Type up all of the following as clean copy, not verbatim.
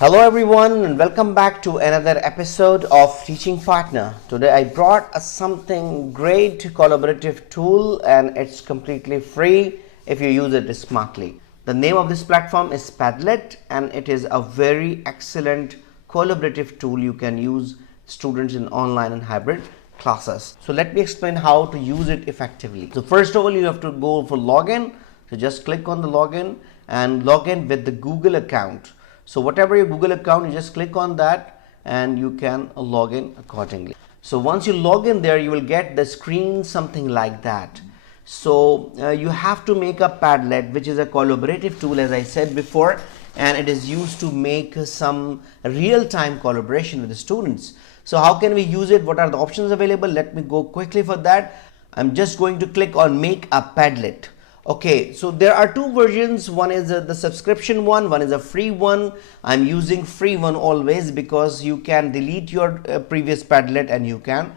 Hello everyone and welcome back to another episode of Teaching Partner. Today I brought something great collaborative tool and it's completely free if you use it smartly. The name of this platform is Padlet and it is a very excellent collaborative tool you can use students in online and hybrid classes. So let me explain how to use it effectively. So first of all you have to go for login. So just click on the login and log in with the Google account. So whatever your Google account, you just click on that and you can log in accordingly. So once you log in there, you will get the screen something like that. So you have to make a Padlet, which is a collaborative tool as I said before, and it is used to make some real-time collaboration with the students. So how can we use it? What are the options available? Let me go quickly for that. I'm just going to click on make a Padlet. Okay, so there are two versions. One is the subscription one is a free one. I'm using free one always because you can delete your previous Padlet and you can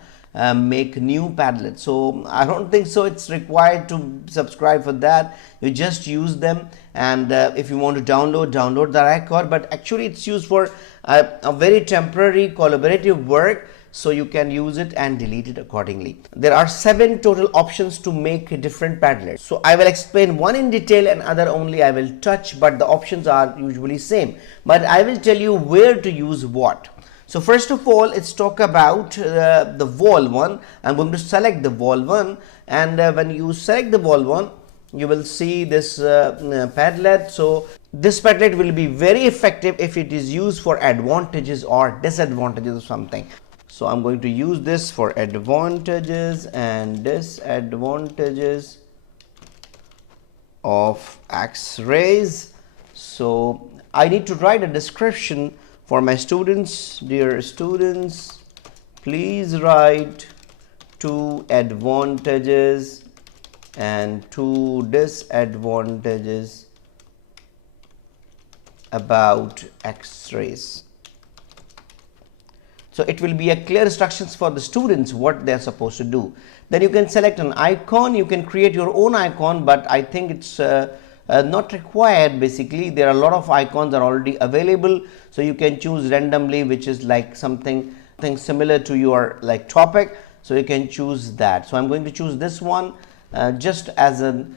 make new Padlet. So I don't think so it's required to subscribe for that. You just use them, and if you want to download the record, but actually it's used for a very temporary collaborative work. So you can use it and delete it accordingly. There are 7 total options to make different Padlets. So I will explain one in detail and other only I will touch, but the options are usually same. But I will tell you where to use what. So first of all, let's talk about the wall one. I'm going to select the wall one, and when you select the wall one, you will see this Padlet. So this Padlet will be very effective if it is used for advantages or disadvantages of something. So I'm going to use this for advantages and disadvantages of X-rays. So I need to write a description for my students. Dear students, please write 2 advantages and 2 disadvantages about X-rays. So it will be a clear instructions for the students what they are supposed to do. Then you can select an icon. You can create your own icon, but I think it's not required. Basically, there are a lot of icons are already available. So you can choose randomly, which is like something similar to your like topic. So you can choose that. So I'm going to choose this one just as an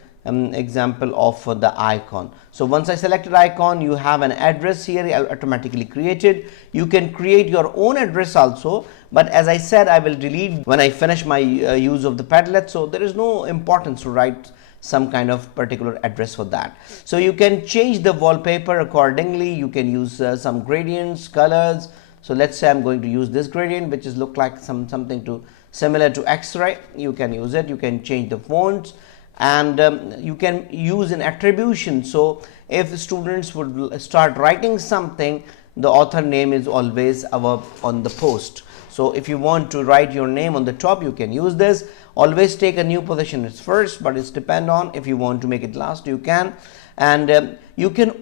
example of the icon. So once I selected icon, you have an address here automatically created. You can create your own address also, but as I said, I will delete when I finish my use of the Padlet. So there is no importance to write some kind of particular address for that. So you can change the wallpaper accordingly. You can use some gradients, colors. So let's say I'm going to use this gradient, which is look like something to similar to X-ray. You can use it. You can change the fonts. And you can use an attribution. So if students would start writing something, the author name is always on the post. So if you want to write your name on the top, you can use this. Always take a new position as first, but it's depend on if you want to make it last, you can. And you can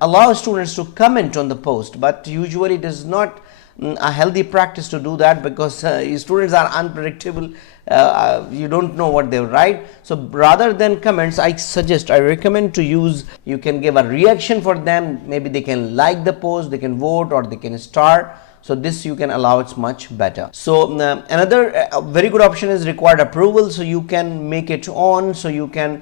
allow students to comment on the post, but usually it is not a healthy practice to do that because students are unpredictable. You don't know what they write. So rather than comments, I recommend to use, you can give a reaction for them. Maybe they can like the post, they can vote, or they can star. So this you can allow, it's much better. So another very good option is required approval. So you can make it on, so you can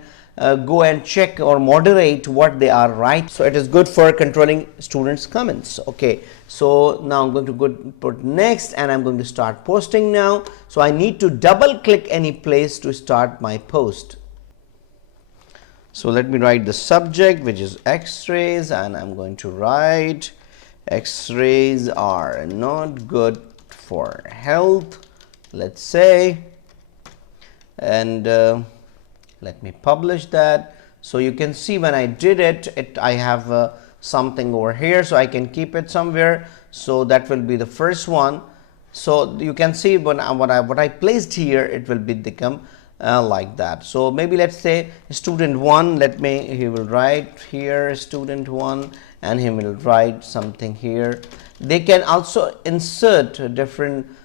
go and check or moderate what they are writing. So it is good for controlling students' comments. Okay, so now I'm going to go put next, and I'm going to start posting now. So I need to double click any place to start my post. So let me write the subject, which is X-rays, and I'm going to write X-rays are not good for health, let's say, and let me publish that. So you can see when I did it, I have something over here, so I can keep it somewhere. So that will be the first one. So you can see when what I placed here, it will become like that. So maybe let's say student 1, he will write here student 1, and he will write something here. They can also insert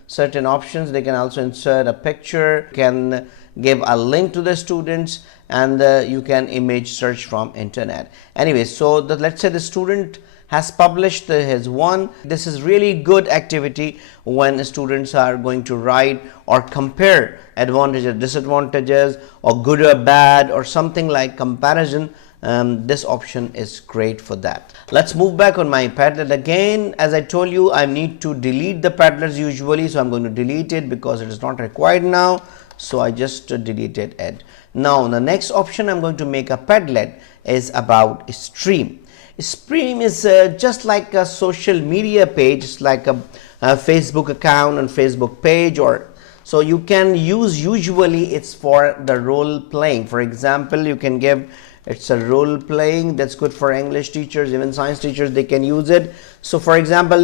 certain options. They can also insert a picture, can give a link to the students, and you can image search from internet. Anyway, so let's say the student has published his one. This is really good activity when students are going to write or compare advantages, disadvantages, or good or bad, or something like comparison. This option is great for that. Let's move back on my Padlet again. As I told you, I need to delete the Padlets usually, so I'm going to delete it because it is not required now. So I just deleted it. Now the next option I'm going to make a Padlet is about stream. Stream is just like a social media page. It's like a Facebook account and Facebook page, or so you can use. Usually it's for the role playing. For example, you can give, it's a role playing that's good for English teachers, even science teachers, they can use it. So for example,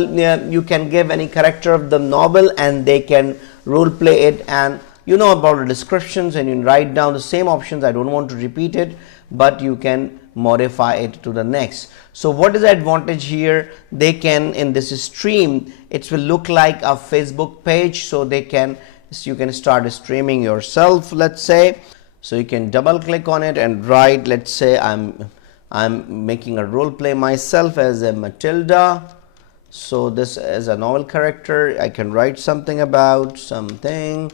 you can give any character of the novel and they can role play it, and you know about the descriptions, and you write down the same options. I don't want to repeat it, but you can modify it to the next. So what is the advantage here? They can, in this stream, it will look like a Facebook page, so they can, you can start streaming yourself, let's say. So you can double click on it and write, let's say I'm making a role play myself as a Matilda. So this is a novel character. I can write something about something,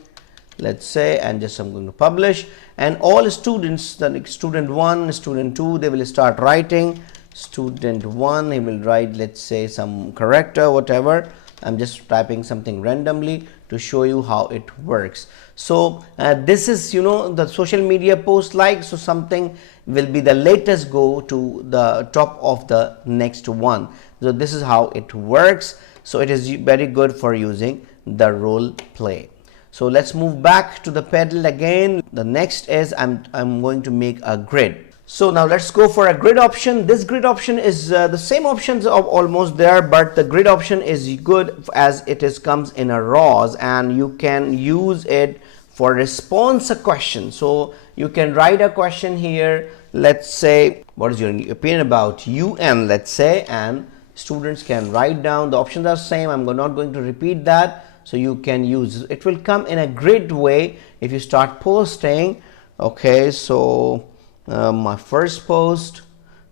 let's say, and just I'm going to publish, and all students, the student 1, student 2, they will start writing. Student 1, he will write, let's say, some character, whatever. I'm just typing something randomly to show you how it works. So this is, you know, the social media post like, so something will be the latest go to the top of the next one. So this is how it works. So it is very good for using the role play. So let's move back to the Padlet again. The next is I'm going to make a grid. So now let's go for a grid option. This grid option is the same options of almost there, but the grid option is good as it is comes in a rows, and you can use it for response a question. So you can write a question here. Let's say, what is your opinion about UN, let's say, and students can write down. The options are same. I'm not going to repeat that. So you can use it. Will come in a grid way if you start posting. Okay, so my first post,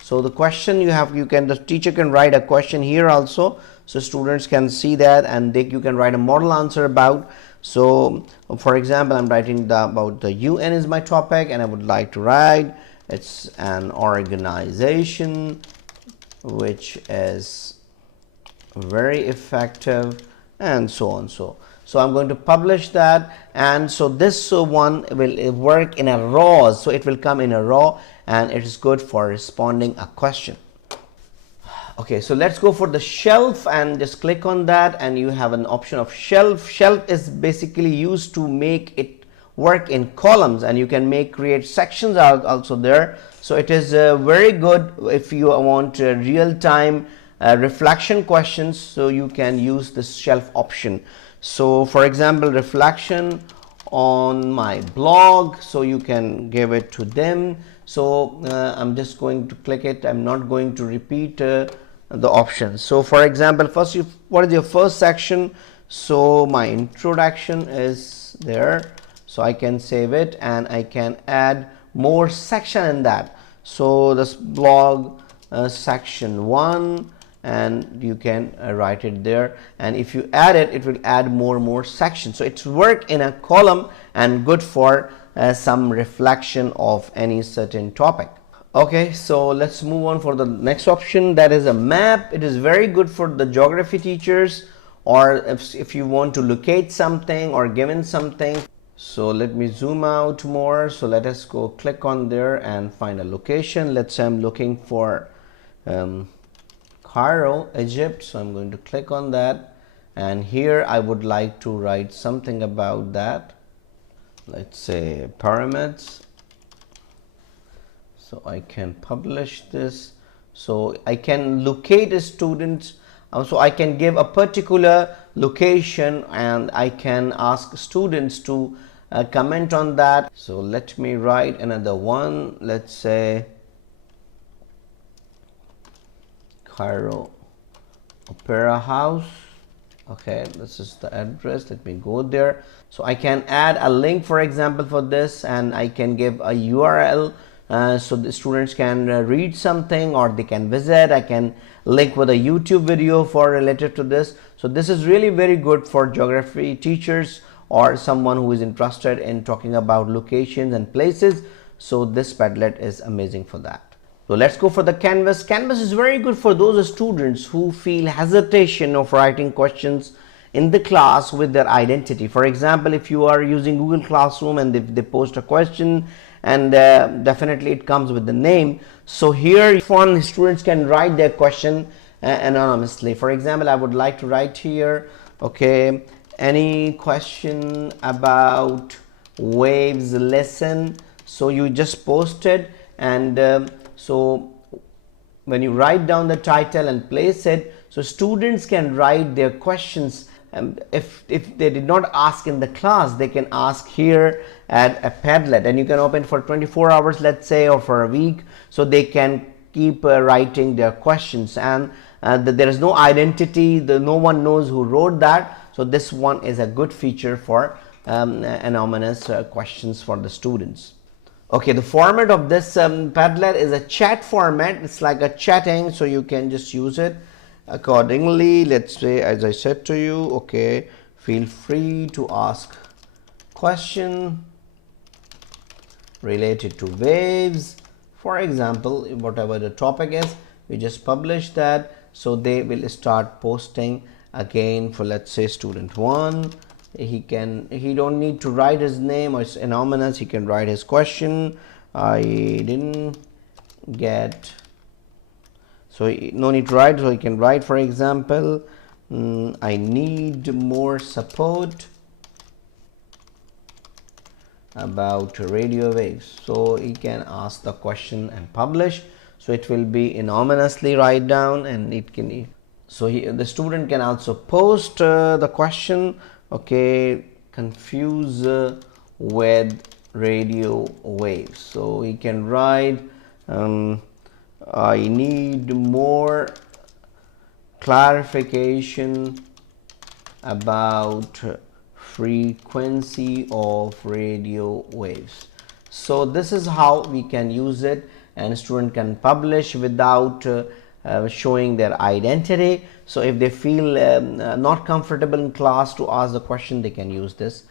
so the question the teacher can write a question here also, so students can see that, and you can write a model answer about. So for example, I'm writing about the UN is my topic, and I would like to write, it's an organization which is very effective, and so on. So I'm going to publish that, and so this one will work in a row, so it will come in a row, and it is good for responding a question. Okay, so let's go for the shelf, and just click on that, and you have an option of shelf. Shelf is basically used to make it work in columns, and you can create sections also there. So it is very good if you want real-time reflection questions, so you can use this shelf option. So for example, reflection on my blog, so you can give it to them. So I'm just going to click it. I'm not going to repeat the options. So for example, first, what is your first section? So my introduction is there, so I can save it, and I can add more section in that. So this blog section 1, and you can write it there, and if you add it, it will add more sections. So it's work in a column and good for some reflection of any certain topic. Okay, so let's move on for the next option, that is a map. It is very good for the geography teachers, or if you want to locate something or given something. So let me zoom out more. So let us go click on there and find a location. Let's say I'm looking for Cairo, Egypt. So I'm going to click on that, and here I would like to write something about that. Let's say pyramids. So I can publish this. So I can locate a student. So I can give a particular location, and I can ask students to comment on that. So let me write another one. Let's say Cairo Opera House. Okay, this is the address. Let me go there. So I can add a link, for example, for this, and I can give a URL so the students can read something, or they can visit. I can link with a YouTube video for related to this. So this is really very good for geography teachers or someone who is interested in talking about locations and places. So this Padlet is amazing for that. So let's go for the Canvas. Canvas is very good for those students who feel hesitation of writing questions in the class with their identity. For example, if you are using Google Classroom and they post a question, and definitely it comes with the name. So here fun students can write their question anonymously. For example, I would like to write here, okay, any question about waves lesson. So you just post it, and so when you write down the title and place it, so students can write their questions. If they did not ask in the class, they can ask here at a Padlet, and you can open for 24 hours, let's say, or for a week, so they can keep writing their questions, and there is no identity, no one knows who wrote that. So this one is a good feature for anonymous questions for the students. Okay, the format of this Padlet is a chat format. It's like a chatting, so you can just use it accordingly. Let's say, as I said to you, okay, feel free to ask question related to waves. For example, whatever the topic is, we just publish that, so they will start posting again. For, let's say, student 1, he don't need to write his name, or it's anonymous. He can write his question. I didn't get, so no need to write, so he can write, for example, I need more support about radio waves. So he can ask the question and publish. So it will be anonymously write down, and it can, so the student can also post the question, okay, confuse with radio waves. So he can write, I need more clarification about frequency of radio waves. So this is how we can use it, and student can publish without showing their identity. So if they feel not comfortable in class to ask the question, they can use this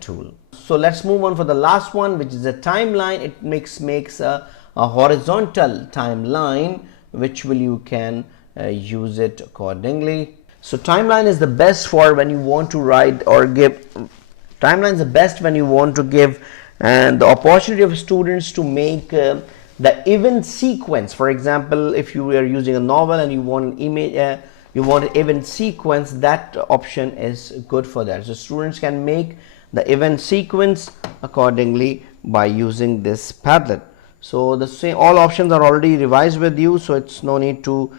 tool. So let's move on for the last one, which is a timeline. It makes a horizontal timeline, which you can use it accordingly. So timeline is the best for when you want to write or give. Timeline is the best when you want to give the opportunity of students to make the event sequence. For example, if you are using a novel and you want an image, you want an event sequence, that option is good for that. So students can make the event sequence accordingly by using this Padlet. So the same, all options are already revised with you, so it's no need to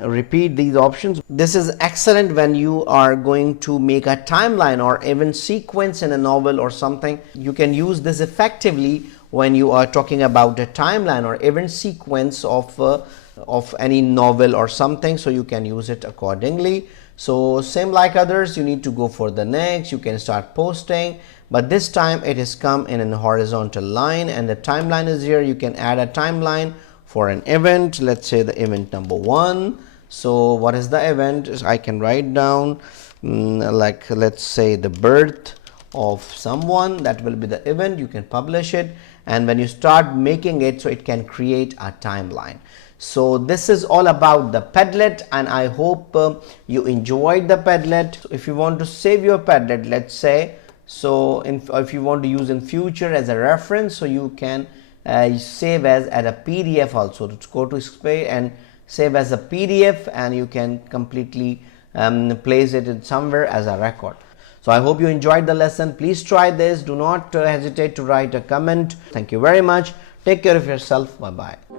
repeat these options. This is excellent when you are going to make a timeline or event sequence in a novel or something. You can use this effectively when you are talking about a timeline or event sequence of any novel or something, so you can use it accordingly. So same like others, you need to go for the next, you can start posting, but this time it has come in a horizontal line, and the timeline is here. You can add a timeline for an event, let's say the event number 1. So what is the event? I can write down like, let's say, the birth of someone. That will be the event. You can publish it, and when you start making it, so it can create a timeline. So this is all about the Padlet, and I hope you enjoyed the Padlet. If you want to save your Padlet, let's say, so if you want to use in future as a reference, so you can save as a PDF also. To go to display and save as a PDF, and you can completely place it in somewhere as a record. So I hope you enjoyed the lesson. Please try this. Do not hesitate to write a comment. Thank you very much. Take care of yourself. Bye bye.